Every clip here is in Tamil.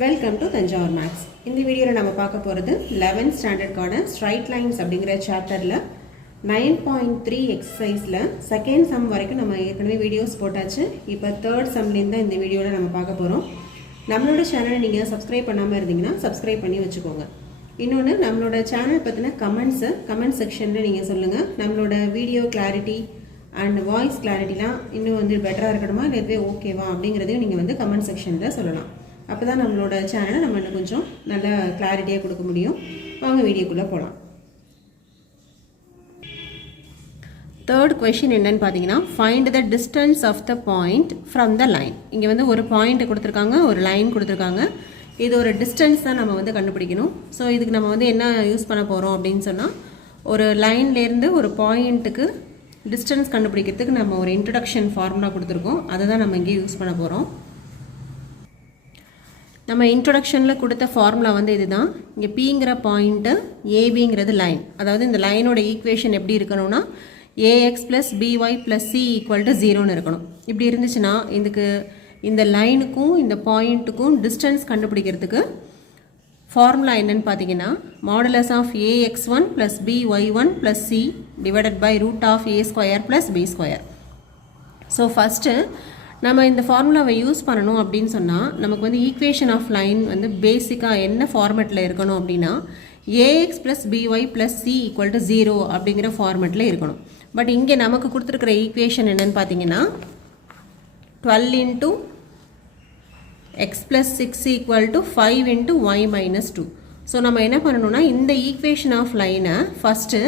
Welcome to Thanjavur maths. இந்த வீடியோவில் நம்ம பார்க்க போகிறது 11th ஸ்டாண்டர்டுக்கான ஸ்ட்ரைட் லைன்ஸ் அப்படிங்கிற சாப்டரில் 9.3 எக்ஸசைஸில் செகண்ட் சம் வரைக்கும் நம்ம ஏற்கனவே வீடியோஸ் போட்டாச்சு. இப்போ தேர்ட் சம்லேருந்து தான் இந்த வீடியோவில் நம்ம பார்க்க போகிறோம். நம்மளோட சேனலை நீங்கள் சப்ஸ்கிரைப் பண்ணாமல் இருந்தீங்கன்னா சப்ஸ்கிரைப் பண்ணி வச்சுக்கோங்க. இன்னொன்று, நம்மளோட சேனல் பற்றின கமெண்ட் செக்ஷனில் நீங்கள் சொல்லுங்கள். நம்மளோட வீடியோ கிளாரிட்டி அண்ட் வாய்ஸ் கிளாரிட்டிலாம் இன்னும் பெட்டராக இருக்கணுமா, இல்லை இதுவே ஓகேவா அப்படிங்கிறதையும் நீங்கள் கமெண்ட் செக்ஷனில் சொல்லலாம். அப்போ தான் நம்மளோட சேனலை நம்ம இன்னும் கொஞ்சம் நல்ல கிளாரிட்டியாக கொடுக்க முடியும். வாங்க வீடியோக்குள்ளே போகலாம். தேர்ட் கொஷின் என்னன்னு பார்த்தீங்கன்னா, find the distance of the point from the line. இங்கே ஒரு பாயிண்ட் கொடுத்துருக்காங்க, ஒரு லைன் கொடுத்துருக்காங்க. இது ஒரு டிஸ்டன்ஸ் தான் நம்ம கண்டுபிடிக்கணும். ஸோ இதுக்கு நம்ம என்ன யூஸ் பண்ண போகிறோம் அப்படின்னு சொன்னால், ஒரு லைன்லேருந்து ஒரு பாயிண்ட்டுக்கு டிஸ்டன்ஸ் கண்டுபிடிக்கிறதுக்கு நம்ம ஒரு இன்ட்ரடக்ஷன் ஃபார்முலா கொடுத்துருக்கோம். அதை தான் நம்ம இங்கே யூஸ் பண்ண போகிறோம். நம்ம இன்ட்ரொடக்ஷனில் கொடுத்த ஃபார்முலா இதுதான். இங்கே பிங்கிற பாயிண்ட்டு, ஏபிங்கிறது லைன். அதாவது இந்த லைனோட ஈக்குவேஷன் எப்படி இருக்கணும்னா, a x plus b y plus c equal to 0ன்னு இருக்கணும். இப்படி இருந்துச்சுன்னா இந்த லைனுக்கும் இந்த பாயிண்ட்டுக்கும் டிஸ்டன்ஸ் கண்டுபிடிக்கிறதுக்கு ஃபார்முலா என்னன்னு பார்த்தீங்கன்னா, மாடுலஸ் ஆஃப் ஏஎக்ஸ்1 ப்ளஸ் பிஒய்1 plus c divided by root of A square plus B square. So first நம்ம இந்த ஃபார்முலாவை யூஸ் பண்ணணும் அப்படின்னு சொன்னால், நமக்கு ஈக்குவேஷன் ஆஃப் லைன் பேசிக்காக என்ன ஃபார்மேட்டில் இருக்கணும் அப்படின்னா, a x plus b y plus c equal to 0 அப்படிங்கிற ஃபார்மேட்டில் இருக்கணும். பட் இங்கே நமக்கு கொடுத்துருக்கிற ஈக்குவேஷன் என்னன்னு பார்த்தீங்கன்னா, 12 into x plus 6 equal to 5 into y minus 2. So நம்ம என்ன பண்ணணும்னா, இந்த ஈக்குவேஷன் ஆஃப் லைனை ஃபஸ்ட்டு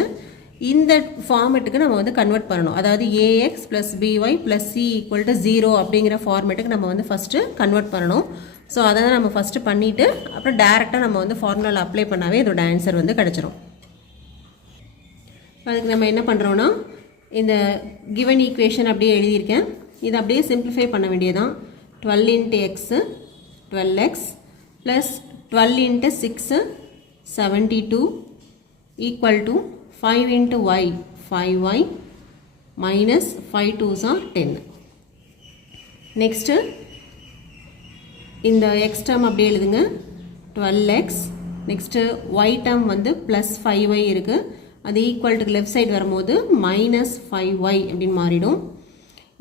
இந்த ஃபார்மேட்டுக்கு நம்ம கன்வெர்ட் பண்ணணும். அதாவது a x plus b y plus c equal to 0 அப்படிங்கிற ஃபார்மேட்டுக்கு நம்ம ஃபஸ்ட்டு கன்வெர்ட் பண்ணணும். ஸோ அதை தான் நம்ம ஃபஸ்ட்டு பண்ணிவிட்டு அப்புறம் டேரெக்டாக நம்ம ஃபார்முலாவில் அப்ளை பண்ணாவே இதோட ஆன்சர் கிடச்சிரும். அதுக்கு நம்ம என்ன பண்ணுறோன்னா, இந்த கிவன் ஈக்குவேஷன் அப்படியே எழுதியிருக்கேன். இதை அப்படியே சிம்பிளிஃபை பண்ண வேண்டியதான். 12 into x 12x plus 12 into 6 72 equal to 5 into y 5y minus 5 2s are 10. Next இந்த x term அப்படியே எழுதுங்க, 12x. Next y term plus 5y இருக்கு. அது equal to left side வரும்போது minus 5y அப்படின்னு மாறிடும்.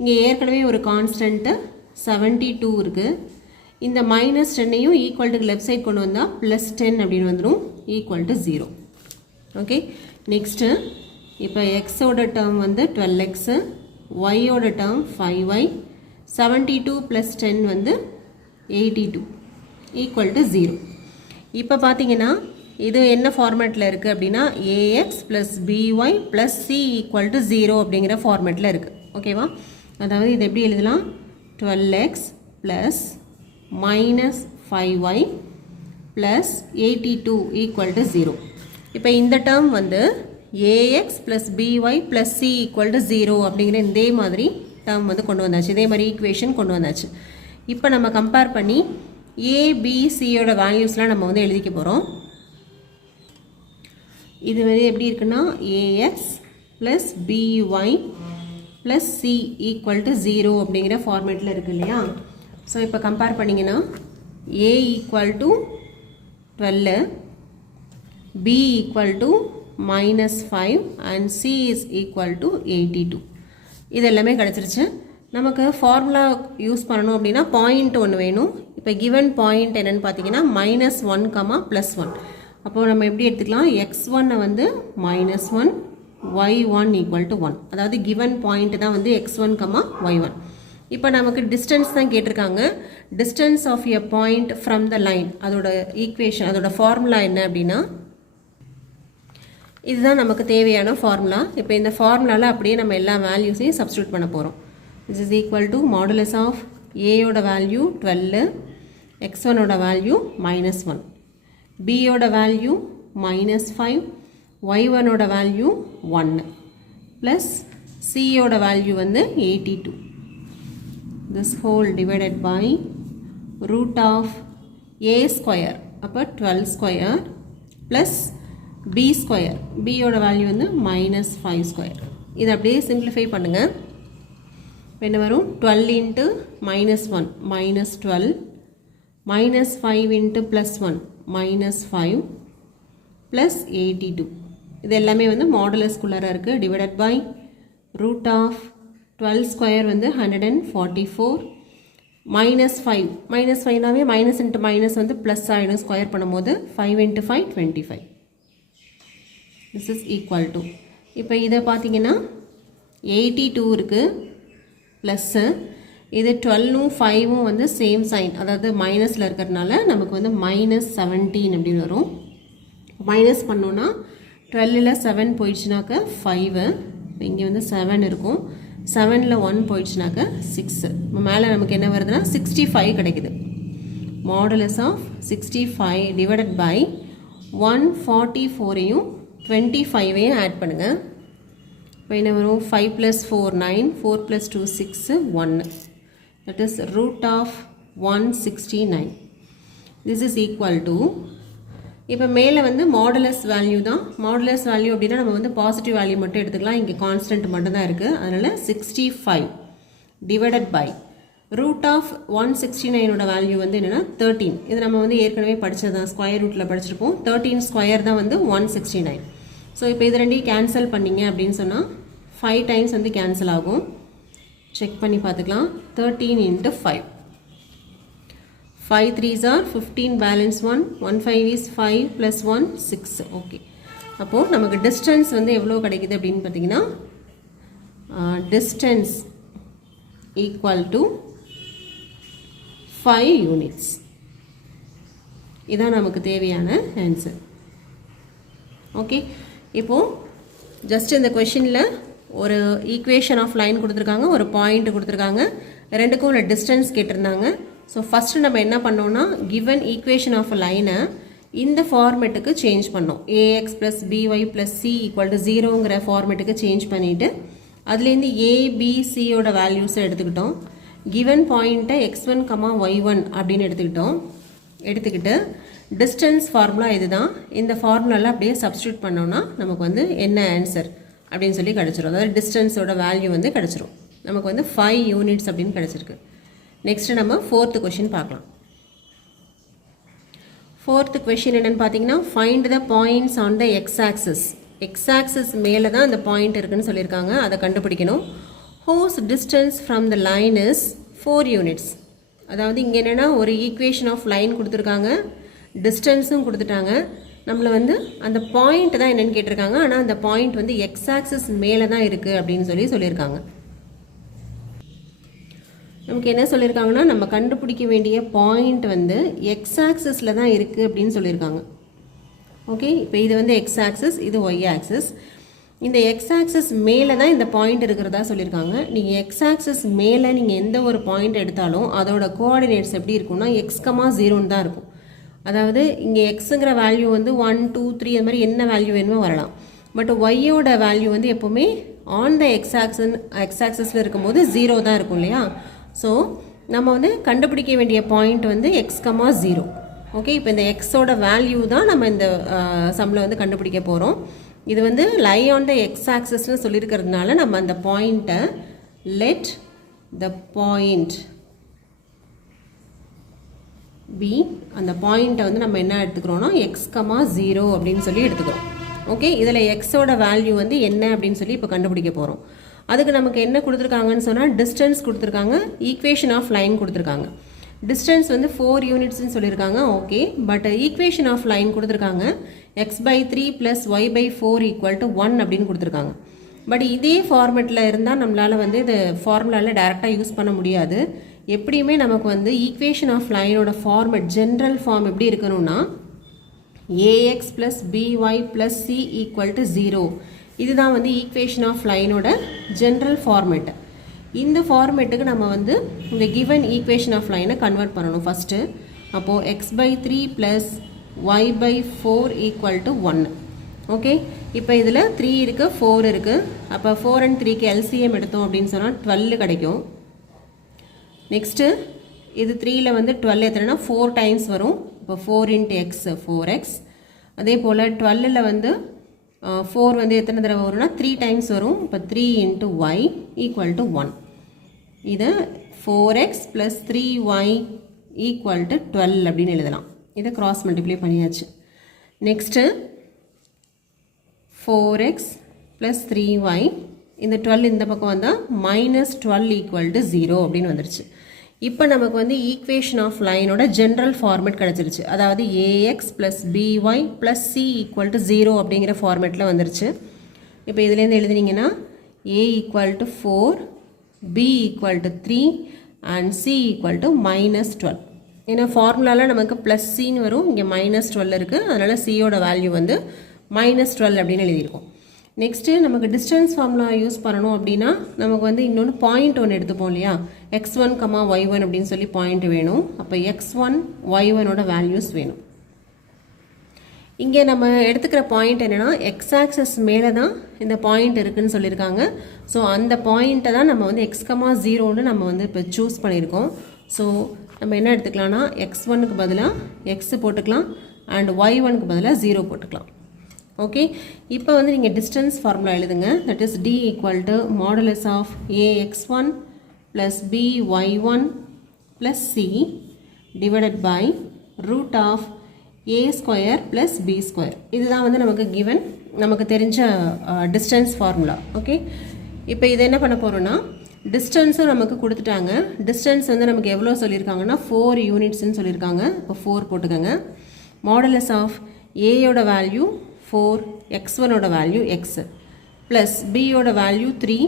இங்கே ஏற்கனவே ஒரு constant 72 இருக்கு. இந்த minus 10ஐயும் equal to left side கொண்டு வந்தால் plus 10 அப்படின்னு வந்துடும், equal to 0. ஓகே, நெக்ஸ்ட்டு இப்போ எக்ஸோட டேர்ம் 12x, ஒய்யோட term 5y, 72 plus 10 82 equal to 0. இப்போ பார்த்தீங்கன்னா இது என்ன ஃபார்மேட்டில் இருக்குது அப்படின்னா, a x plus b y plus c equal to 0 அப்படிங்கிற ஃபார்மேட்டில் இருக்குது. ஓகேவா? அதாவது இது எப்படி எழுதலாம், 12x plus minus 5y plus 82 equal to 0. இப்போ இந்த term ax plus by plus c equal to 0 அப்படிங்கிற இதே மாதிரி டேர்ம் கொண்டு வந்தாச்சு. இதே மாதிரி ஈக்குவேஷன் கொண்டு வந்தாச்சு. இப்போ நம்ம கம்பேர் பண்ணி a b c யோட வேல்யூஸ்லாம் நம்ம எழுதிக்க போகிறோம். இது எப்படி இருக்குன்னா, ax plus by plus c equal to 0 அப்படிங்கிற ஃபார்மேட்டில் இருக்கு இல்லையா? ஸோ இப்போ கம்பேர் பண்ணிங்கன்னா a equal to 12, b equal to minus 5 and c is equal to 82. இது எல்லாமே கிடச்சிருச்சு. நமக்கு ஃபார்முலா யூஸ் பண்ணணும் அப்படின்னா பாயிண்ட் ஒன்று வேணும். இப்போ கிவன் பாயிண்ட் என்னென்னு பார்த்தீங்கன்னா -1, +1. அப்போது நம்ம எப்படி எடுத்துக்கலாம், x1 -1, y1 equal to 1. அதாவது கிவன் பாயிண்ட் தான் x1, y1. இப்போ நமக்கு டிஸ்டன்ஸ் தான் கேட்டிருக்காங்க. Distance of a point from the line, அதோட ஈக்குவேஷன், அதோட ஃபார்முலா என்ன அப்படின்னா, இதுதான் நமக்கு தேவையான ஃபார்முலா. இப்போ இந்த ஃபார்முலாவில் அப்படியே நம்ம எல்லா வேல்யூஸையும் சப்ஸ்டியூட் பண்ண போகிறோம். This is equal to modulus of ஏயோட வேல்யூ 12, x1ஓட வேல்யூ -1, பியோட வேல்யூ -5, y1ஓட வேல்யூ 1 ப்ளஸ் சியோட value 82. this whole divided by root of a square, அப்போ 12 square plus b square, b யோட வேல்யூ -5 square. இது அப்படியே சிம்பிளிஃபை பண்ணுங்கள். என்ன வரும், 12 into -1 -12 minus 5 into plus 1 minus 5 plus 82 இது எல்லாமே வந்து மாடுலஸ்குள்ளார இருக்கு divided by root of 12 square வந்து 144 minus 5 நாவே minus into minus வந்து plus ஆயிடும் ஸ்கொயர் பண்ணும்போது 5 into 5 25 this is equal to இப்போ இதை பார்த்தீங்கன்னா 82 இருக்கு ப்ளஸ் இது 12ம் 5ம் வந்து சேம் சைன் அதாவது மைனஸில் இருக்கிறதுனால நமக்கு வந்து மைனஸ் 17 அப்படின்னு வரும் மைனஸ் பண்ணோன்னா 12ல் 7 போயிடுச்சுனாக்க 5 இங்கே வந்து 7 இருக்கும் 7ல் 1 போயிடுச்சுனாக்க 6 மேலே நமக்கு என்ன வருதுன்னா 65 கிடைக்குது மாடுலஸ் ஆஃப் 65 டிவைடட் பை 144ஐயும் 25ஐயும் ஆட் பண்ணுங்கள் இப்போ என்ன வரும் 5 plus 4 9 4 plus 2 6 1 that is root of 169 this is equal to இப்போ மேலே வந்து மாடுலஸ் வேல்யூ தான் மாடுலஸ் வேல்யூ அப்படின்னா நம்ம வந்து பாசிட்டிவ் வேல்யூ மட்டும் எடுத்துக்கலாம் இங்கே கான்ஸ்டன்ட் மட்டும் தான் இருக்குது அதனால் 65 டிவைடட் பை ரூட் ஆஃப் 169ஓட வேல்யூ வந்து என்னென்னா 13 இது நம்ம வந்து ஏற்கனவே படித்தது தான் ஸ்கொயர் ரூட்டில் படிச்சிருப்போம் 13 ஸ்கொயர் தான் வந்து 169 ஸோ இப்போ இது ரெண்டையும் கேன்சல் பண்ணிங்க அப்படின்னு சொன்னால் 5 டைம்ஸ் வந்து கேன்சல் ஆகும் செக் பண்ணி பார்த்துக்கலாம் 13 into 5 5 3s are 15 balance 1 1 5 is 5 plus 1 6 okay அப்போது நமக்கு டிஸ்டன்ஸ் வந்து எவ்வளோ கிடைக்குது அப்படின்னு பார்த்தீங்கன்னா டிஸ்டன்ஸ் ஈக்குவல் டு 5 யூனிட்ஸ் இதான் நமக்கு தேவையான ஆன்சர் ஓகே இப்போது ஜஸ்ட் இந்த கொஷினில் ஒரு ஈக்குவேஷன் ஆஃப் லைன் கொடுத்துருக்காங்க ஒரு பாயிண்ட் கொடுத்துருக்காங்க ரெண்டுக்கும் உள்ள டிஸ்டன்ஸ் கேட்டிருந்தாங்க ஸோ ஃபஸ்ட்டு நம்ம என்ன பண்ணோம்னா கிவன் ஈக்குவேஷன் ஆஃப் அ லைனை இந்த ஃபார்மேட்டுக்கு சேஞ்ச் பண்ணோம் a x plus b y plus c equal to 0ங்கிற ஃபார்மேட்டுக்கு சேஞ்ச் பண்ணிவிட்டு அதுலேருந்து ஏபிசியோட வேல்யூஸை எடுத்துக்கிட்டோம் கிவன் பாயிண்ட்டை x1, y1 அப்படின்னு எடுத்துக்கிட்டு டிஸ்டன்ஸ் ஃபார்முலா இதுதான் இந்த ஃபார்முலாவில் அப்படியே சப்ஸ்டியூட் பண்ணோம்னா நமக்கு வந்து என்ன ஆன்சர் அப்படின்னு சொல்லி கிடச்சிரும் அதாவது டிஸ்டன்ஸோட வேல்யூ வந்து கிடச்சிரும் நமக்கு வந்து 5 யூனிட்ஸ் அப்படின்னு கிடச்சிருக்கு நெக்ஸ்ட் நம்ம 4th கொஷின் பார்க்கலாம் 4th கொஷின் என்னென்னு பார்த்தீங்கன்னா find the points on the x axis மேலே தான் அந்த பாயிண்ட் இருக்குன்னு சொல்லியிருக்காங்க அதை கண்டுபிடிக்கணும் whose distance from the line is 4 units அதாவது இங்கே என்னென்னா ஒரு ஈக்குவேஷன் ஆஃப் லைன் கொடுத்துருக்காங்க டிஸ்டன்ஸும் கொடுத்துட்டாங்க நம்மளை வந்து அந்த பாயிண்ட் தான் என்னென்னு கேட்டிருக்காங்க ஆனால் அந்த பாயிண்ட் வந்து எக்ஸ் ஆக்சிஸ் மேலே தான் இருக்குது அப்படின்னு சொல்லியிருக்காங்க நமக்கு என்ன சொல்லியிருக்காங்கன்னா நம்ம கண்டுபிடிக்க வேண்டிய பாயிண்ட் வந்து எக்ஸ் ஆக்சிஸில் தான் இருக்குது அப்படின்னு சொல்லியிருக்காங்க ஓகே இப்போ இது வந்து எக்ஸ் ஆக்சிஸ் இது ஒய் ஆக்சிஸ் இந்த எக்ஸ் ஆக்சிஸ் மேலே தான் இந்த பாயிண்ட் இருக்கிறதா சொல்லியிருக்காங்க நீங்கள் எக்ஸ் ஆக்சிஸ் மேலே நீங்கள் எந்த ஒரு பாயிண்ட் எடுத்தாலும் அதோட கோஆர்டினேட்ஸ் எப்படி இருக்கும்னா எக்ஸ், 0ன்னு தான் இருக்கும் அதாவது இங்கே எக்ஸுங்கிற வேல்யூ வந்து 1 2 3 அது மாதிரி என்ன வேல்யூ வேணுமோ வரலாம் பட் ஒய்யோட வேல்யூ வந்து எப்போவுமே ஆன் த எக்ஸ் ஆக்சிஸில் இருக்கும்போது 0 தான் இருக்கும் இல்லையா ஸோ நம்ம வந்து கண்டுபிடிக்க வேண்டிய பாயிண்ட் வந்து எக்ஸ், 0 ஓகே இப்போ இந்த எக்ஸோட வேல்யூ தான் நம்ம இந்த சம்மில் வந்து கண்டுபிடிக்க போகிறோம் இது வந்து லை ஆன் த எக்ஸ் ஆக்சிஸ்னு சொல்லியிருக்கிறதுனால நம்ம அந்த பாயிண்ட்டை லெட் த பாயிண்ட் பி அந்த பாயிண்ட்டை வந்து நம்ம என்ன எடுத்துக்கிறோம்னா எக்ஸ், 0 அப்படின்னு சொல்லி எடுத்துக்கிறோம் ஓகே இதில் எக்ஸோட வேல்யூ வந்து என்ன அப்படின்னு சொல்லி இப்போ கண்டுபிடிக்க போகிறோம் அதுக்கு நமக்கு என்ன கொடுத்துருக்காங்கன்னு சொன்னால் டிஸ்டன்ஸ் கொடுத்துருக்காங்க ஈக்குவேஷன் ஆஃப் லைன் கொடுத்துருக்காங்க டிஸ்டன்ஸ் வந்து 4 யூனிட்ஸ்னு சொல்லியிருக்காங்க okay but equation of line கொடுத்துருக்காங்க x/3 + y/4 = 1 அப்படின்னு கொடுத்துருக்காங்க பட் இதே ஃபார்மெட்டில் இருந்தால் நம்மளால் வந்து இது ஃபார்முலாவில் டைரெக்டாக யூஸ் பண்ண முடியாது எப்படியுமே நமக்கு வந்து ஈக்குவேஷன் ஆஃப் லைனோட ஃபார்மெட் ஜென்ரல் ஃபார்ம் எப்படி இருக்கணும்னா ax + by + c = 0 இதுதான் வந்து ஈக்குவேஷன் ஆஃப் லைனோட ஜென்ரல் ஃபார்மெட் இந்த ஃபார்மெட்டுக்கு நம்ம வந்து இந்த கிவன் ஈக்குவேஷன் ஆஃப் லைனை கன்வெர்ட் பண்ணணும் ஃபஸ்ட்டு அப்போது x/3 + y/4 = 1 ஓகே இப்போ இதில் 3 இருக்குது 4 இருக்குது அப்போ 4 and 3க்கு LCM எடுத்தோம் அப்படின்னு சொன்னால் 12 கிடைக்கும் நெக்ஸ்ட்டு இது 3ல் வந்து 12 எத்தனைனா 4 டைம்ஸ் வரும் இப்போ 4 × x 4x அதே போல் 12ல் வந்து 4 வந்து எத்தனை தடவை வரும்னா 3 டைம்ஸ் வரும் இப்போ 3 × y = 1 இது 4x + 3y ஈக்குவல் டு 12 அப்படின்னு எழுதலாம். இதை கிராஸ் மல்டிப்ளை பண்ணியாச்சு. நெக்ஸ்ட்டு 4x ப்ளஸ் 3y, இந்த 12 இந்த பக்கம் வந்தால் -12 ஈக்குவல் டு 0 அப்படின்னு வந்துருச்சு. இப்போ நமக்கு வந்து ஈக்குவேஷன் ஆஃப் லைனோட ஜென்ரல் ஃபார்மேட் கிடச்சிருச்சு. அதாவது ax plus by plus c equal to 0 அப்படிங்கிற ஃபார்மேட்டில் வந்துருச்சு. இப்போ இதுலேருந்து எழுதுனீங்கன்னா a equal to 4, b equal to 3 and c equal to -12. ஏன்னா ஃபார்முலாவில் நமக்கு ப்ளஸ் சின்னு வரும், இங்கே -12 இருக்குது, அதனால் சியோட வேல்யூ வந்து -12 அப்படின்னு எழுதியிருக்கோம். நெக்ஸ்ட்டு நமக்கு டிஸ்டன்ஸ் ஃபார்முலா யூஸ் பண்ணணும் அப்படின்னா நமக்கு வந்து இன்னொன்று பாயிண்ட் ஒன்று எடுத்துப்போம் இல்லையா, x1, y1 அப்படின்னு சொல்லி பாயிண்ட் வேணும். அப்போ x1, y1ஓட வேல்யூஸ் வேணும். இங்கே நம்ம எடுத்துக்கிற பாயிண்ட் என்னென்னா எக்ஸ் ஆக்சஸ் மேலே தான் இந்த பாயிண்ட் இருக்குதுன்னு சொல்லியிருக்காங்க. ஸோ அந்த பாயிண்ட்டை தான் நம்ம வந்து x,0ன்னு நம்ம வந்து இப்போ சூஸ் பண்ணியிருக்கோம். ஸோ நம்ம என்ன எடுத்துக்கலாம்னா x1க்கு பதிலாக x போட்டுக்கலாம் அண்ட் y1க்கு பதிலாக 0 போட்டுக்கலாம். ஓகே, இப்போ வந்து நீங்கள் டிஸ்டன்ஸ் ஃபார்முலா எழுதுங்க. That is d equal to modulus of ax1 plus by1 plus c divided by root of a square plus b square. இதுதான் வந்து நமக்கு கிவன், நமக்கு தெரிஞ்ச டிஸ்டன்ஸ் ஃபார்முலா. ஓகே, இப்போ இதை என்ன பண்ண போகிறோன்னா டிஸ்டன்ஸும் நமக்கு கொடுத்துட்டாங்க. டிஸ்டன்ஸ் வந்து நமக்கு எவ்வளோ சொல்லியிருக்காங்கன்னா 4 யூனிட்ஸ்ன்னு சொல்லியிருக்காங்க. இப்போ 4 போட்டுக்கோங்க. மாடுலஸ் ஆஃப் ஏயோட வேல்யூ 4, x1ஓட வேல்யூ x ப்ளஸ் பியோட வேல்யூ 3,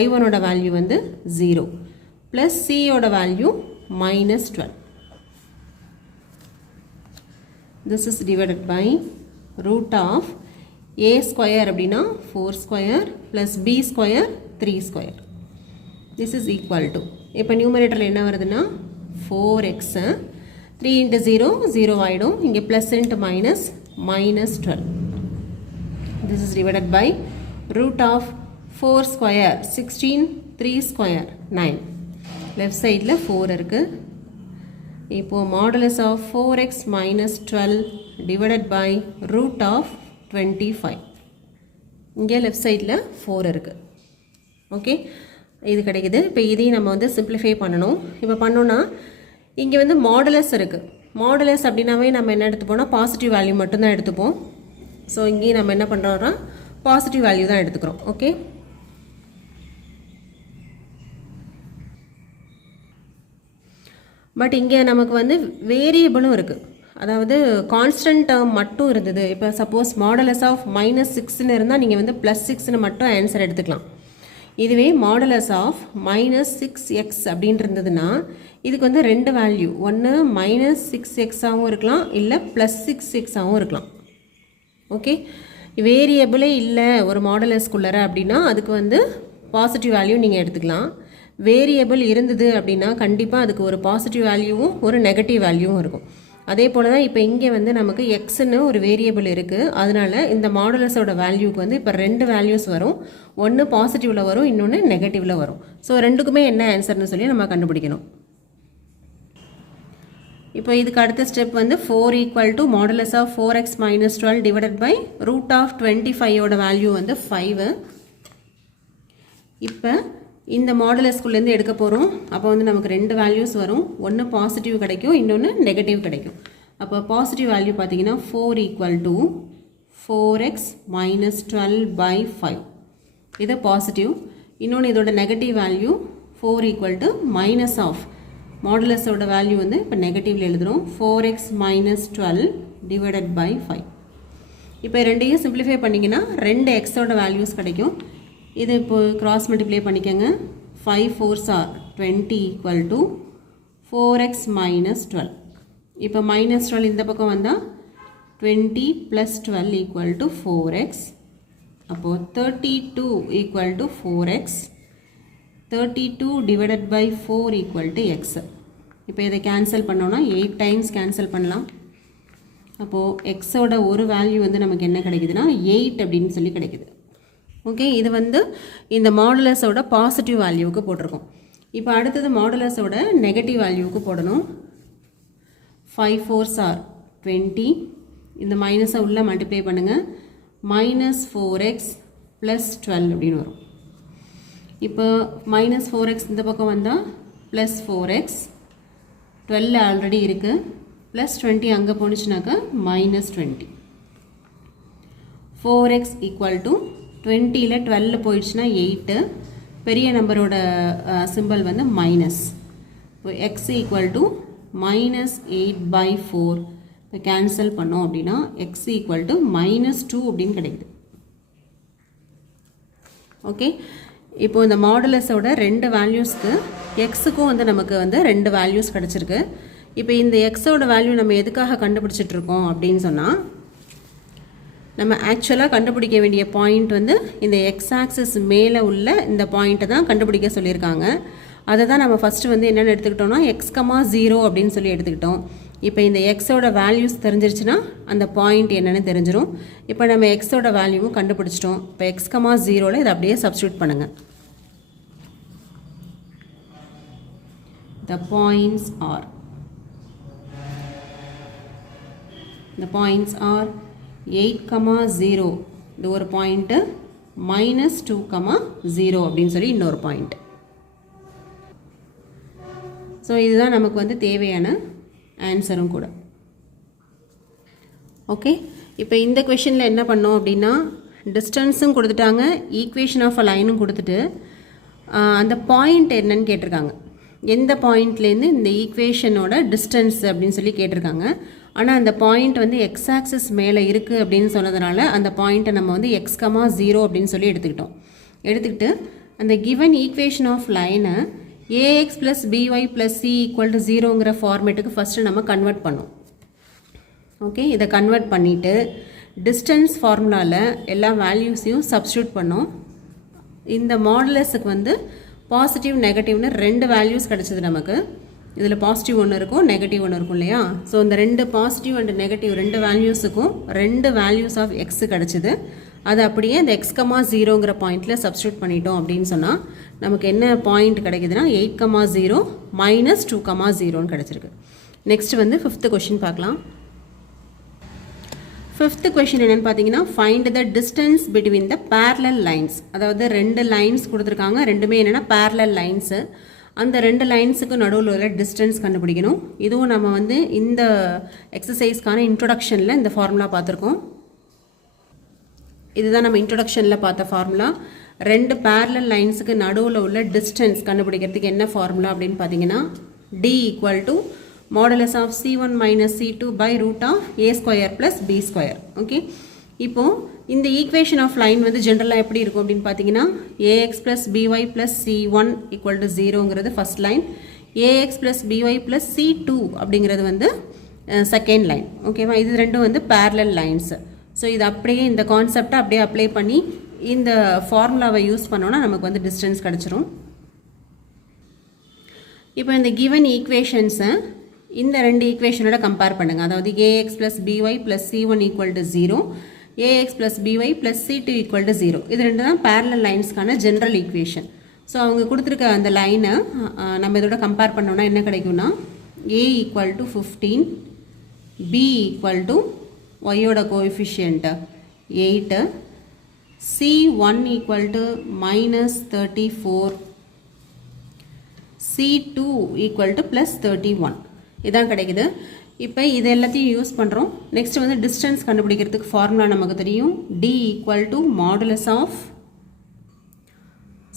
y1ஓட வேல்யூ வந்து 0 ப்ளஸ் சியோட value -12. This is divided by root of a square அப்படின்னா 4 square plus b square 3 square. This is equal to, இப்போ நியூமரேட்டரில் என்ன வருதுன்னா 4x, 3 into 0, 0 ஆகிடும். இங்கே plus into minus, -12. This is divided by root of 4 square, 16, 3 square, 9. Left sideல 4 இருக்கு. இப்போ modulus of 4x -12 divided by root of 25. இங்கே லெஃப்ட் சைடில் 4 இருக்குது. ஓகே, இது கிடைக்குது. இப்போ இதையும் நம்ம வந்து சிம்பிளிஃபை பண்ணணும். இப்போ பண்ணோன்னா இங்கே வந்து மாடுலஸ் இருக்குது. மாடுலஸ் அப்படின்னாவே நம்ம என்ன எடுத்துப்போம்னா பாசிட்டிவ் வேல்யூ மட்டும்தான் எடுத்துப்போம். ஸோ இங்கேயும் நம்ம என்ன பண்ணுறோம்னா பாசிட்டிவ் வேல்யூ தான் எடுத்துக்கிறோம். ஓகே, பட் இங்கே நமக்கு வந்து வேரியபிளும் இருக்குது. அதாவது கான்ஸ்டன்ட் டேர்ம் மட்டும் இருந்தது. இப்போ சப்போஸ் மாடுலஸ் ஆஃப் -6ன்னு இருந்தால் நீங்கள் வந்து +6ன்னு மட்டும் ஆன்சர் எடுத்துக்கலாம். இதுவே மாடுலஸ் ஆஃப் -6x அப்படின்னு இருந்ததுன்னா இதுக்கு வந்து 2 வேல்யூ, ஒன்று -6x-ஆகவும் இருக்கலாம், இல்லை +6x-ஆகவும் இருக்கலாம். ஓகே, வேரியபிளே இல்லை ஒரு மாடுலஸ்குள்ளர அப்படின்னா அதுக்கு வந்து பாசிட்டிவ் வேல்யூ நீங்கள் எடுத்துக்கலாம். வேரியபிள் இருந்தது அப்படின்னா கண்டிப்பாக அதுக்கு ஒரு பாசிட்டிவ் வேல்யூவும் ஒரு நெகட்டிவ் வேல்யூவும் இருக்கும். அதே போல் தான் இப்போ இங்கே வந்து நமக்கு எக்ஸ்ன்னு ஒரு வேரியபிள் இருக்குது. அதனால் இந்த மாடுலஸோட வேல்யூக்கு வந்து இப்போ 2 வேல்யூஸ் வரும். ஒன்று பாசிட்டிவில் வரும், இன்னொன்று நெகட்டிவில் வரும். ஸோ ரெண்டுக்குமே என்ன ஆன்சர்னு சொல்லி நம்ம கண்டுபிடிக்கணும். இப்போ இதுக்கு அடுத்த ஸ்டெப் வந்து 4 equal to modulus of 4x -12 divided by root of 25ஓட வேல்யூ வந்து 5. இப்போ இந்த மாடுலஸ்குள்ளேருந்து எடுக்க போகிறோம். அப்போ வந்து நமக்கு 2 வேல்யூஸ் வரும். ஒன்று பாசிட்டிவ் கிடைக்கும், இன்னொன்று நெகட்டிவ் கிடைக்கும். அப்போ பாசிட்டிவ் வேல்யூ பார்த்தீங்கன்னா 4 ஈக்குவல் டு 4x -12 பை 5. இது பாசிட்டிவ். இன்னொன்று இதோட negative value 4 equal to minus of மாடுலஸோட வேல்யூ வந்து இப்போ நெகட்டிவில் எழுதுகிறோம். 4x -12 divided by 5. இப்போ ரெண்டையும் சிம்பிளிஃபை பண்ணிங்கன்னா 2 எக்ஸோட வேல்யூஸ் கிடைக்கும். இது இப்போ கிராஸ் மல்டிப்ளை பண்ணிக்கோங்க. 5 4s are 20 equal to 4x -12. இப்போ -12 இந்த பக்கம் வந்தால் 20 + 12 ஈக்குவல் டு 4x. அப்போது 32 equal to 4x. 32 divided by 4 equal to x. இப்போ இதை கேன்சல் பண்ணோன்னா 8 டைம்ஸ் கேன்சல் பண்ணலாம். அப்போது எக்ஸோட ஒரு வேல்யூ வந்து நமக்கு என்ன கிடைக்குதுன்னா 8 அப்படின்னு சொல்லி கிடைக்குது. ஓகே, இது வந்து இந்த மாடுலஸோட பாசிட்டிவ் வேல்யூவுக்கு போட்டிருக்கோம். இப்போ அடுத்தது மாடுலஸோட நெகட்டிவ் வேல்யூவுக்கு போடணும். 5 4s are 20. இந்த மைனஸை உள்ளே மல்டிப்ளை பண்ணுங்கள். -4x + 12 அப்படின்னு வரும். இப்போ -4x இந்த பக்கம் வந்தால் +4x 12 ஆல்ரெடி இருக்குது, ப்ளஸ் 20 அங்கே போணுச்சுனாக்கா -20. 4x ஈக்குவல் டு 20ல் 12 போயிடுச்சுன்னா 8, பெரிய நம்பரோட சிம்பிள் வந்து மைனஸ். இப்போ x ஈக்குவல் டு -8/4. இப்போ கேன்சல் பண்ணோம் அப்படின்னா x ஈக்குவல் டு -2 அப்படின்னு கிடைக்குது. ஓகே, இப்போ இந்த மாடுலஸோட ரெண்டு வேல்யூஸ்க்கு எக்ஸுக்கும் வந்து நமக்கு வந்து ரெண்டு வேல்யூஸ் கிடச்சிருக்கு. இப்போ இந்த எக்ஸோட வேல்யூ நம்ம எதுக்காக கண்டுபிடிச்சிட்ருக்கோம் அப்படின்னு சொன்னால், நம்ம ஆக்சுவலாக கண்டுபிடிக்க வேண்டிய பாயிண்ட் வந்து இந்த எக்ஸ் ஆக்சிஸ் மேலே உள்ள இந்த பாயிண்ட்டை தான் கண்டுபிடிக்க சொல்லியிருக்காங்க. அதை தான் நம்ம ஃபஸ்ட்டு வந்து என்னென்னு எடுத்துக்கிட்டோம்னா x,0 அப்படின்னு சொல்லி எடுத்துக்கிட்டோம். இப்போ இந்த எக்ஸோட வேல்யூஸ் தெரிஞ்சிருச்சுன்னா அந்த பாயிண்ட் என்னென்னு தெரிஞ்சிடும். இப்போ நம்ம எக்ஸோட வேல்யூவும் கண்டுபிடிச்சிட்டோம். இப்போ x,0ல் இதை அப்படியே சப்ஸ்டியூட் பண்ணுங்கள். The points are 8,0 இது ஒரு பாயிண்ட்டு, -2,0 அப்படின்னு சொல்லி இன்னொரு பாயிண்ட். ஸோ இதுதான் நமக்கு வந்து தேவையான ஆன்சரும் கூட. ஓகே, இப்போ இந்த கொஷனில் என்ன பண்ணோம் அப்படின்னா, டிஸ்டன்ஸும் கொடுத்துட்டாங்க, ஈக்குவேஷன் ஆஃப் அ லைனும் கொடுத்துட்டு அந்த பாயிண்ட் என்னன்னு கேட்டிருக்காங்க. எந்த பாயிண்ட்லேருந்து இந்த ஈக்குவேஷனோட டிஸ்டன்ஸ் அப்படின்னு சொல்லி கேட்டிருக்காங்க. ஆனால் அந்த பாயிண்ட் வந்து எக்ஸ் ஆக்சிஸ் மேலே இருக்குது அப்படின்னு சொன்னதுனால அந்த பாயிண்ட்டை நம்ம வந்து x,0 அப்படின்னு சொல்லி எடுத்துக்கிட்டு அந்த கிவன் ஈக்குவேஷன் ஆஃப் லைனை ax + by + c = 0ங்கிற ஃபார்மேட்டுக்கு ஃபஸ்ட்டு நம்ம கன்வெர்ட் பண்ணோம். ஓகே, இதை கன்வெர்ட் பண்ணிவிட்டு டிஸ்டன்ஸ் ஃபார்முலாவில் எல்லா வேல்யூஸையும் சப்ஸ்டியூட் பண்ணோம். இந்த மாடுலஸுக்கு வந்து பாசிட்டிவ் நெகட்டிவ்னு ரெண்டு வேல்யூஸ் கிடச்சிது நமக்கு. இதில் பாசிட்டிவ் ஒன்று இருக்கும், நெகட்டிவ் ஒன்று இருக்கும் இல்லையா. ஸோ இந்த ரெண்டு பாசிட்டிவ் அண்ட் நெகட்டிவ் ரெண்டு வேல்யூஸுக்கும் ரெண்டு வேல்யூஸ் ஆஃப் எக்ஸ் கிடச்சிது. அது அப்படியே இந்த x,0ங்கிற பாயிண்டில் சப்ஸ்டியூட் பண்ணிட்டோம் அப்படின்னு சொன்னால் நமக்கு என்ன பாயிண்ட் கிடைக்குதுன்னா 8,0 -2,0ன்னு கிடச்சிருக்கு. நெக்ஸ்ட் வந்து 5th கொஷின் பார்க்கலாம். 5th கொஷின் என்னென்னு பார்த்தீங்கன்னா, find the distance between the parallel lines. அதாவது ரெண்டு லைன்ஸ் கொடுத்துருக்காங்க, ரெண்டுமே என்னென்னா பேரலல் லைன்ஸு. அந்த ரெண்டு லைன்ஸுக்கு நடுவில் உள்ள டிஸ்டன்ஸ் கண்டுபிடிக்கணும். இதுவும் நம்ம வந்து இந்த எக்ஸசைஸ்க்கான இன்ட்ரொடக்ஷனில் இந்த ஃபார்முலா பார்த்துருக்கோம். இதுதான் நம்ம இன்ட்ரொடக்ஷனில் பார்த்த ஃபார்முலா. ரெண்டு பேரலல் லைன்ஸுக்கு நடுவில் உள்ள டிஸ்டன்ஸ் கண்டுபிடிக்கிறதுக்கு என்ன ஃபார்முலா அப்படின்னு பார்த்தீங்கன்னா, d = modulus of c1 - c2/√a² + b². Okay, இப்போது இந்த ஈக்குவேஷன் ஆஃப் லைன் வந்து ஜென்ரலாக எப்படி இருக்கும் அப்படின்னு பார்த்தீங்கன்னா, ax + by + c1 = 0ங்கிறது first line, ax + by + c2 அப்படிங்கிறது வந்து செகண்ட் லைன். ஓகேவா, இது ரெண்டும் வந்து பேரலல் லைன்ஸு. ஸோ இது அப்படியே இந்த கான்செப்டை அப்படியே அப்ளை பண்ணி இந்த ஃபார்முலாவை யூஸ் பண்ணோன்னா நமக்கு வந்து டிஸ்டன்ஸ் கிடச்சிரும். இப்போ இந்த கிவன் ஈக்குவேஷன்ஸை இந்த ரெண்டு ஈக்குவேஷனோட கம்பேர் பண்ணுங்கள். அதாவது ax + by + c1 = 0, ax + by + c2 = 0. இது ரெண்டு தான் பேரலல் லைன்ஸ்க்கான ஜென்ரல் ஈக்குவேஷன். ஸோ அவங்க கொடுத்துருக்க அந்த லைனை நம்ம இதோட கம்பேர் பண்ணோன்னா என்ன கிடைக்கும்னா, a = 15, b = y-ஓட coefficient 8, c1 = -34, c2 = +31. இதான் கிடைக்குது. இப்போ இது எல்லாத்தையும் யூஸ் பண்ணுறோம். நெக்ஸ்ட் வந்து டிஸ்டன்ஸ் கண்டுபிடிக்கிறதுக்கு ஃபார்முலா நமக்கு தெரியும். d = modulus of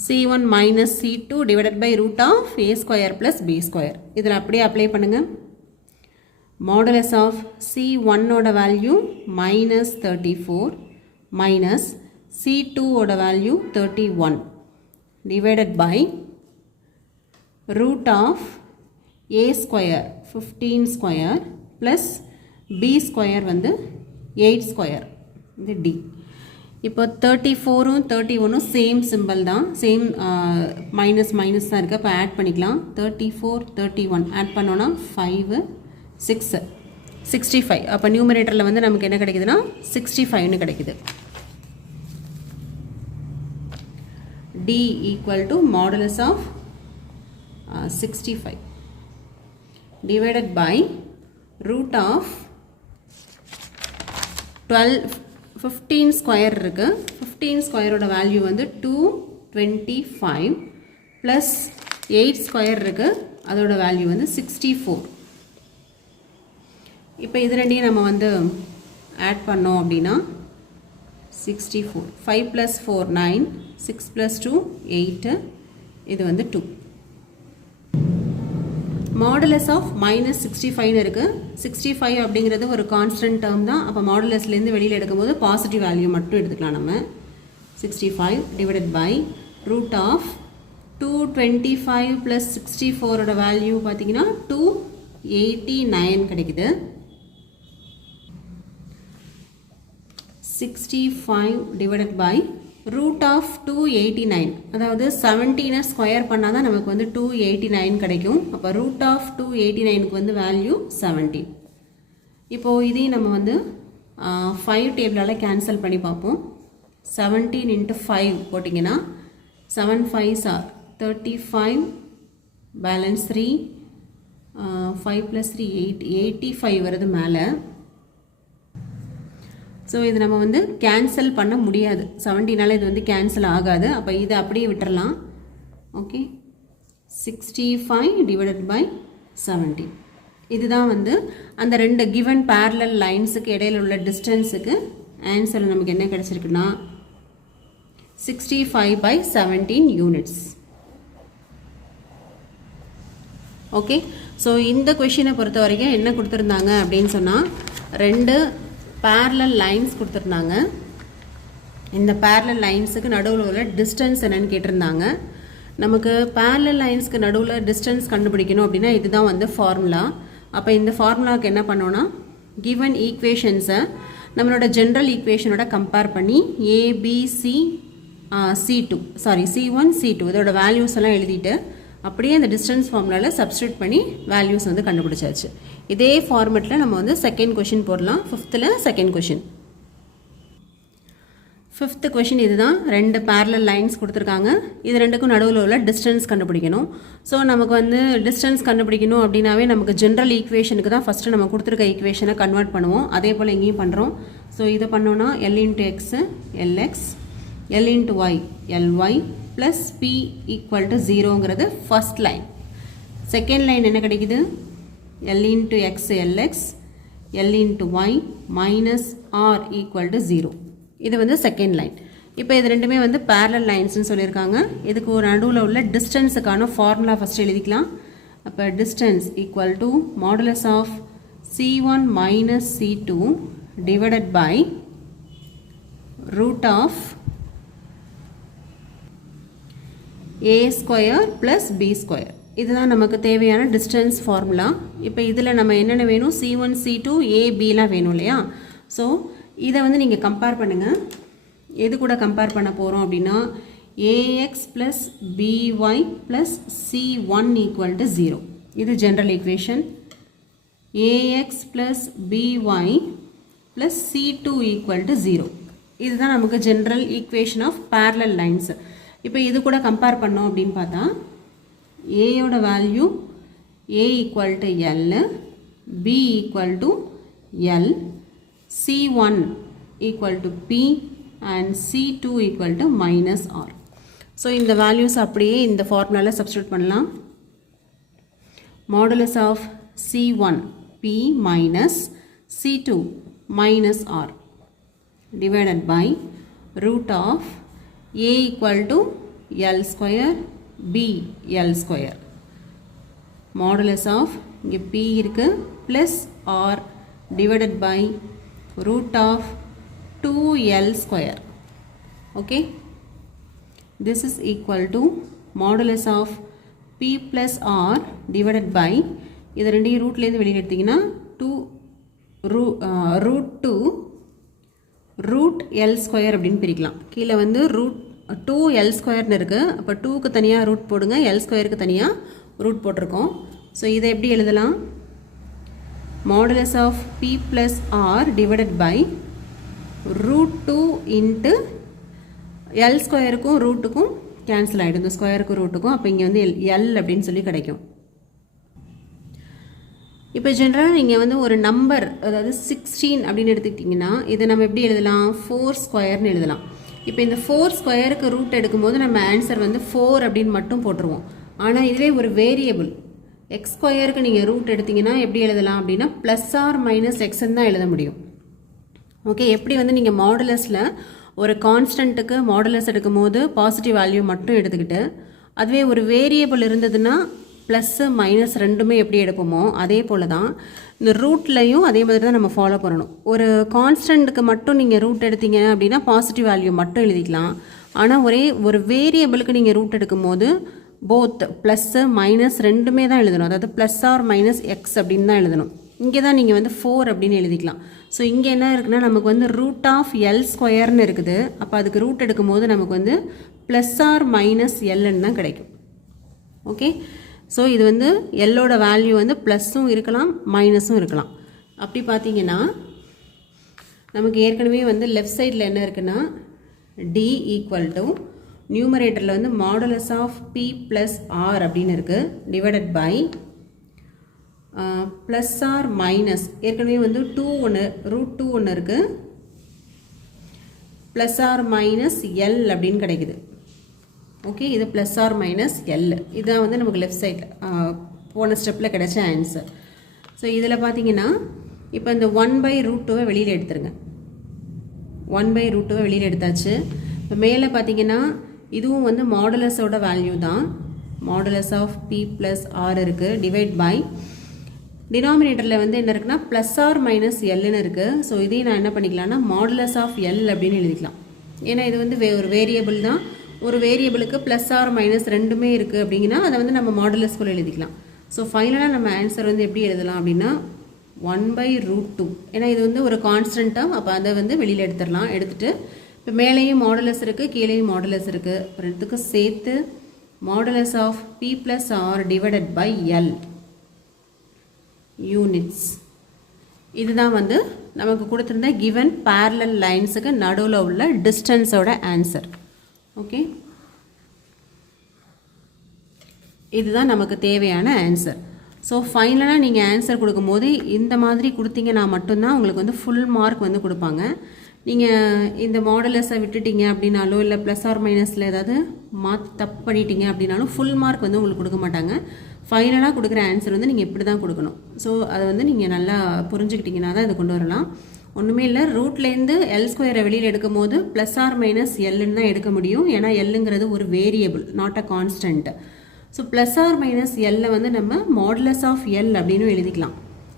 c1 - c2 /√a² + b². இதில் அப்படியே அப்ளை பண்ணுங்கள். மாடுலஸ் ஆஃப் c1ஓட வேல்யூ -34 மைனஸ் c2ஓட value 31 divided by root of a² 15² plus b² வந்து 8² இது d. இப்போ 34ம் 31ம் சேம் சிம்பிள் தான், சேம் மைனஸ் மைனஸ் தான் இருக்குது. இப்போ ஆட் பண்ணிக்கலாம். 34 31 ஆட் பண்ணோன்னா 5 6 65. அப்போ நியூமரேட்டரில் வந்து நமக்கு என்ன கிடைக்குதுன்னா 65ன்னு கிடைக்குது. d = modulus of 65 divided by root of 15² இருக்கு. 15² வேல்யூ வந்து 225 ப்ளஸ் 8² இருக்கு, அதோட வேல்யூ வந்து 64. இப்போ இது ரெண்டையும் நம்ம வந்து ஆட் பண்ணோம் அப்படின்னா 64. 5 + 4 9, 6 + 2 8, இது வந்து 2. மாடுலஸ் ஆஃப் -65 இருக்குது. 65 அப்படிங்கிறது ஒரு கான்ஸ்டன்ட் டேர்ம் தான். அப்போ மாடுலஸ்லேருந்து வெளியில் எடுக்கும்போது பாசிட்டிவ் வேல்யூ மட்டும் எடுத்துக்கலாம் நம்ம. 65 divided by root of 225 + 64 value பார்த்தீங்கன்னா 289 கிடைக்குது. 65 டிவைடட் பை ரூட் ஆஃப் 289, அதாவது 17 ஸ்கொயர் பண்ணால் தான் நமக்கு வந்து 289 கிடைக்கும். அப்போ ரூட் ஆஃப் 289க்கு வந்து வேல்யூ 17. இப்போது இதையும் நம்ம வந்து 5 டேபிளால் கேன்சல் பண்ணி பார்ப்போம். 17 × 5 போட்டிங்கன்னா 7 5s are 35, பேலன்ஸ் 3, 5 + 3 8, 85 வருது மேலே. ஸோ இது நம்ம வந்து கேன்சல் பண்ண முடியாது. 17னால இது வந்து கேன்சல் ஆகாது. அப்போ இதை அப்படியே விட்டுறலாம். Okay, 65 divided by 17. இதுதான் வந்து அந்த ரெண்டு கிவன் பேரலல் லைன்ஸுக்கு இடையில உள்ள டிஸ்டன்ஸுக்கு ஆன்சர் நமக்கு என்ன கிடச்சிருக்குன்னா 65/17 யூனிட்ஸ். ஓகே, ஸோ இந்த கொஷினை பொறுத்த வரைக்கும் என்ன கொடுத்துருந்தாங்க அப்படின்னு சொன்னால், ரெண்டு parallel லைன்ஸ் கொடுத்துருந்தாங்க. இந்த parallel லைன்ஸுக்கு நடுவில் உள்ள டிஸ்டன்ஸ் என்னன்னு கேட்டிருந்தாங்க. நமக்கு parallel லைன்ஸ்க்கு நடுவில் டிஸ்டன்ஸ் கண்டுபிடிக்கணும் அப்படின்னா இதுதான் வந்து ஃபார்முலா. அப்போ இந்த ஃபார்முலாவுக்கு என்ன பண்ணோன்னா, கிவன் ஈக்குவேஷன்ஸை நம்மளோட ஜென்ரல் ஈக்குவேஷனோட கம்பேர் பண்ணி ஏபிசி C1 C2 இதோட வேல்யூஸ் எல்லாம் எழுதிட்டு அப்படியே அந்த டிஸ்டன்ஸ் ஃபார்முலாவில் சப்ஸ்டியூட் பண்ணி வேல்யூஸ் வந்து கண்டுபிடிச்சாச்சு. இதே ஃபார்மெட்டில் நம்ம வந்து செகண்ட் கொஷின் போடலாம். 5th second question. 5th question இதுதான். ரெண்டு பேரலல் லைன்ஸ் கொடுத்துருக்காங்க. இது ரெண்டுக்கும் நடுவில் உள்ள டிஸ்டன்ஸ் கண்டுபிடிக்கணும். ஸோ நமக்கு வந்து டிஸ்டன்ஸ் கண்டுபிடிக்கணும் அப்படின்னாவே நமக்கு ஜென்ரல் ஈக்குவேஷனுக்கு தான் ஃபஸ்ட்டு நம்ம கொடுத்துருக்க ஈக்குவேஷனை கன்வெர்ட் பண்ணுவோம். அதே போல் இங்கேயும் பண்ணுறோம். ஸோ இதை பண்ணோன்னா L × X LX, L × Y LY + P = 0ங்கிறது ஃபர்ஸ்ட் லைன். செகண்ட் லைன் என்ன கிடைக்குது? L × X LX, L × Y -R = 0. இது வந்து செகண்ட் லைன். இப்போ இது ரெண்டுமே வந்து பேரலல் லைன்ஸ்னு சொல்லியிருக்காங்க. இதுக்கு ஒரு நடுவில் உள்ள டிஸ்டன்ஸுக்கான ஃபார்முலா ஃபஸ்ட் எழுதிக்கலாம். அப்போ distance = modulus of C1 - C2 divided by root of A² + B². இதுதான் நமக்கு தேவையான டிஸ்டன்ஸ் ஃபார்முலா. இப்போ இதில் நம்ம என்னென்ன வேணும்? C1 C2 A Bலாம் வேணும் இல்லையா? ஸோ இதை வந்து நீங்கள் கம்பேர் பண்ணுங்கள். எது கூட கம்பேர் பண்ண போகிறோம் அப்படின்னா AX + BY + C1 = 0. இது general equation. AX + BY + C2 = 0. இதுதான் நமக்கு general equation of parallel lines. இப்போ இது கூட கம்பேர் பண்ணோம் அப்படின்னு பார்த்தா ஏயோட value A = L, B = L, C1 = P and C2 = -R. So இந்த வேல்யூஸ் அப்படியே இந்த ஃபார்முலாவில் சப்ஸ்டியூட் பண்ணலாம். Modulus of C1 P - C2 -R divided by root of A = L², B L². Modulus of இங்கே P இருக்கு plus R divided by root of 2L². Okay, this is equal to modulus of P + R divided by இது ரெண்டையும் ரூட்லேருந்து வெளியில் எடுத்திங்கன்னா √2 அப்படின்னு பிரிக்கலாம். கீழே வந்து √2L² இருக்குது. அப்போ 2க்கு தனியாக ரூட் போடுங்க, L²க்கு தனியாக ரூட் போட்டிருக்கோம். ஸோ இதை எப்படி எழுதலாம்? Modulus of P + R divided by √2 into L²க்கும் ரூட்டுக்கும் கேன்சல் ஆகிடும், இந்த ஸ்கொயருக்கும் ரூட்டுக்கும். அப்போ இங்கே வந்து L அப்படின்னு சொல்லி கிடைக்கும். இப்போ ஜென்ரலாக நீங்கள் வந்து ஒரு நம்பர், அதாவது 16 அப்படின்னு எடுத்துக்கிட்டிங்கன்னா இதை நம்ம எப்படி எழுதலாம்? 4² எழுதலாம். இப்போ இந்த 4² ரூட் எடுக்கும்போது நம்ம ஆன்சர் வந்து 4 அப்படின்னு மட்டும் போட்டுருவோம். ஆனால் இதுவே ஒரு வேரியபிள், எக்ஸ் ஸ்கொயருக்கு நீங்கள் ரூட் எடுத்திங்கன்னா எப்படி எழுதலாம் அப்படின்னா ப்ளஸ் ஆர் மைனஸ் எக்ஸ்ன்னு தான் எழுத முடியும். ஓகே, எப்படி வந்து நீங்கள் மாடுலஸில் ஒரு கான்ஸ்டன்ட்டுக்கு மாடுலஸ் எடுக்கும் போது பாசிட்டிவ் வேல்யூ மட்டும் எடுத்துக்கிட்டு அதுவே ஒரு வேரியபிள் இருந்ததுன்னா ப்ளஸ்ஸு மைனஸ் ரெண்டுமே எப்படி எடுப்போமோ அதே போல் தான் இந்த ரூட்லையும் அதே மாதிரி தான் நம்ம ஃபாலோ பண்ணணும். ஒரு கான்ஸ்டன்ட்டுக்கு மட்டும் நீங்கள் ரூட் எடுத்தீங்க அப்படின்னா பாசிட்டிவ் வேல்யூ மட்டும் எழுதிக்கலாம். ஆனால் ஒரு வேரியபிளுக்கு நீங்கள் ரூட் எடுக்கும் போது போத் ப்ளஸ்ஸு மைனஸ் ரெண்டுமே தான் எழுதணும். அதாவது ப்ளஸ் ஆர் மைனஸ் எக்ஸ் அப்படின்னு தான் எழுதணும். இங்கே தான் நீங்கள் வந்து 4 அப்படின்னு எழுதிக்கலாம். ஸோ இங்கே என்ன இருக்குன்னா நமக்கு வந்து ரூட் ஆஃப் எல் ஸ்கொயர்னு இருக்குது. அப்போ அதுக்கு ரூட் எடுக்கும் போது நமக்கு வந்து ப்ளஸ் ஆர் மைனஸ் எல்லுன்னு தான் கிடைக்கும். ஓகே, ஸோ இது வந்து எல்லோட வேல்யூ வந்து ப்ளஸ்ஸும் இருக்கலாம் மைனஸும் இருக்கலாம். அப்படி பார்த்தீங்கன்னா நமக்கு ஏற்கனவே வந்து லெஃப்ட் சைடில் என்ன இருக்குன்னா டி ஈக்குவல் டு நியூமரேட்டரில் வந்து modulus of P plus R அப்படின்னு இருக்குது divided by plus R minus ஏற்கனவே வந்து ரூட் 2 ஒன்று இருக்குது ப்ளஸ் ஆர் மைனஸ் எல் அப்படின்னு கிடைக்குது. ஓகே, இது ப்ளஸ் ஆர் மைனஸ் எல் இதுதான் வந்து நமக்கு லெஃப்ட் சைடில் போன ஸ்டெப்பில் கிடைச்ச ஆன்சர். ஸோ இதில் பார்த்தீங்கன்னா இப்போ இந்த 1/√2 வெளியில் எடுத்துருங்க. 1/√2 வெளியில் எடுத்தாச்சு. இப்போ மேலே பார்த்தீங்கன்னா இதுவும் வந்து மாடுலஸோட வேல்யூ தான். Modulus of P plus R இருக்குது டிவைட் பை டினாமினேட்டரில் வந்து என்ன இருக்குன்னா ப்ளஸ் ஆர் மைனஸ் எல்லுன்னு இருக்குது. ஸோ இதையும் நான் என்ன பண்ணிக்கலாம்னா மாடுலஸ் ஆஃப் எல் அப்படின்னு எழுதிக்கலாம். ஏன்னா இது வந்து ஒரு வேரியபிள் தான். ஒரு வேரியபிளுக்கு ப்ளஸ் ஆர் மைனஸ் ரெண்டுமே இருக்குது அப்படிங்கன்னா அதை வந்து நம்ம மாடுலஸ்குள்ளே எழுதிக்கலாம். ஸோ ஃபைனலாக நம்ம ஆன்சர் வந்து எப்படி எழுதலாம் அப்படின்னா 1/√2. ஏன்னா இது வந்து ஒரு கான்ஸ்டன்ட்டாக அப்போ அதை வந்து வெளியில் எடுத்துடலாம். எடுத்துகிட்டு இப்போ மேலேயும் மாடுலஸ் இருக்குது கீழேயும் மாடுலஸ் இருக்குது. ரெண்டுக்கு சேர்த்து modulus of P plus R divided by L units. இதுதான் வந்து நமக்கு கொடுத்துருந்த கிவன் parallel லைன்ஸுக்கு நடுவில் உள்ள டிஸ்டன்ஸோட ஆன்சர். ஓகே, இதுதான் நமக்கு தேவையான ஆன்சர். ஸோ ஃபைனலாக நீங்கள் ஆன்சர் கொடுக்கும்போது இந்த மாதிரி கொடுத்தீங்கன்னா மட்டும்தான் உங்களுக்கு வந்து ஃபுல் மார்க் வந்து கொடுப்பாங்க. நீங்கள் இந்த மாடலஸை விட்டுட்டீங்க அப்படின்னாலோ இல்லை ப்ளஸ் ஆர் மைனஸில் ஏதாவது தப்பு பண்ணிட்டீங்க அப்படின்னாலும் ஃபுல் மார்க் வந்து உங்களுக்கு கொடுக்க மாட்டாங்க. ஃபைனலாக கொடுக்குற ஆன்சர் வந்து நீங்கள் இப்படி தான் கொடுக்கணும். ஸோ அதை வந்து நீங்கள் நல்லா புரிஞ்சுக்கிட்டிங்கன்னா தான் இதை கொண்டு வரலாம். ஒன்றுமே இல்லை, ரூட்லேருந்து எல் ஸ்கொயரை வெளியில் எடுக்கும் போது ப்ளஸ் ஆர் மைனஸ் எல்லுன்னு தான் எடுக்க முடியும். ஏன்னா எல்லுங்கிறது ஒரு variable, not a constant. So plus R minus எல்லை வந்து நம்ம மாடுலஸ் ஆஃப் எல் அப்படின்னு எழுதிக்கலாம்.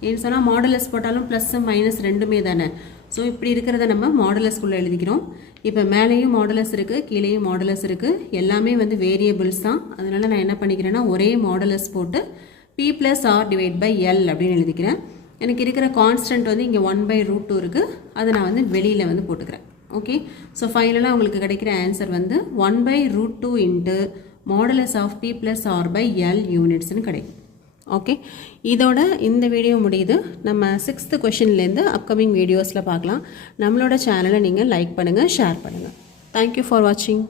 ஏன்னு சொன்னால் மாடுலஸ் போட்டாலும் ப்ளஸ் மைனஸ் ரெண்டுமே தானே. ஸோ இப்படி இருக்கிறத நம்ம மாடுலஸ்குள்ளே எழுதிக்கிறோம். இப்போ மேலேயும் மாடுலஸ் இருக்குது கீழேயும் மாடுலஸ் இருக்குது. எல்லாமே வந்து வேரியபிள்ஸ் தான். அதனால் நான் என்ன பண்ணிக்கிறேன்னா ஒரே மாடுலஸ் போட்டு P plus R divide by L அப்படின்னு எழுதிக்கிறேன். எனக்கு இருக்கிற கான்ஸ்டன்ட் வந்து இங்கே 1/√2 இருக்குது. அதை நான் வந்து வெளியில் வந்து போட்டுக்கிறேன். ஓகே, ஸோ ஃபைனலாக உங்களுக்கு கிடைக்கிற ஆன்சர் வந்து 1/√2 into modulus of P plus R by L யூனிட்ஸ்னு கிடைக்கும். ஓகே, இதோட இந்த வீடியோ முடியுது. நம்ம 6th கொஷின்லேருந்து அப்கமிங் வீடியோஸில் பார்க்கலாம். நம்மளோட சேனலை நீங்கள் லைக் பண்ணுங்கள், ஷேர் பண்ணுங்கள். தேங்க்யூ ஃபார் வாட்சிங்.